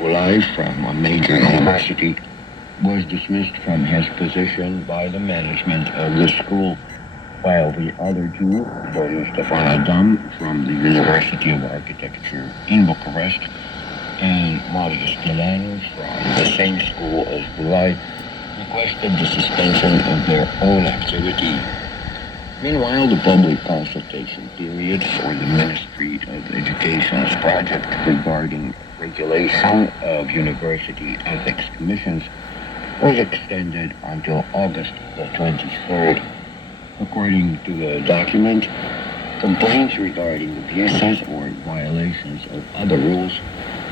July from a major university was dismissed from his position by the management of the school, while the other two, Dr. Stefan Adam from the University of Architecture in Bucharest and Marius Delanu from the same school as Bulai, requested the suspension of their own activity. Meanwhile, the public consultation period for the Ministry of Education's project regarding regulation of university ethics commissions was extended until August the 23rd. According to the document, complaints regarding abuses or violations of other rules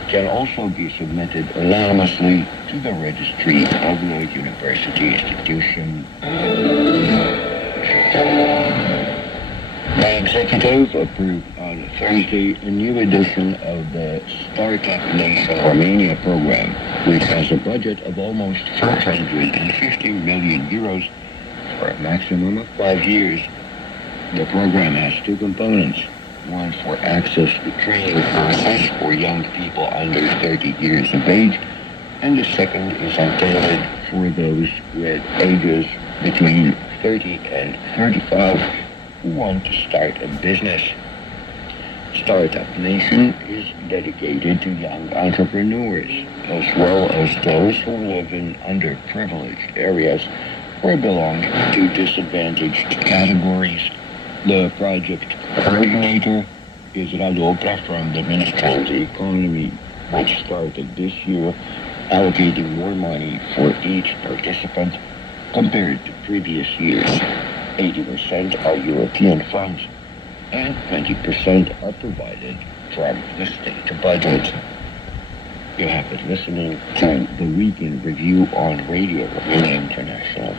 can also be submitted anonymously to the registry of the university institution. The executive approved on Thursday a new edition of the Startup Nation Romania program, which has a budget of almost 450 million euros for a maximum of 5 years. The program has two components. One for access to training courses for young people under 30 years of age, and the second is intended for those with ages between 30 and 35 who want to start a business. Startup Nation is dedicated to young entrepreneurs, as well as those who live in underprivileged areas or belong to disadvantaged categories. The project coordinator is Radu Opra from the Ministry of the Economy, which started this year allocating more money for each participant compared to previous years. 80% are European funds and 20% are provided from the state budget. You have been listening to the Weekend Review on Radio Romania International.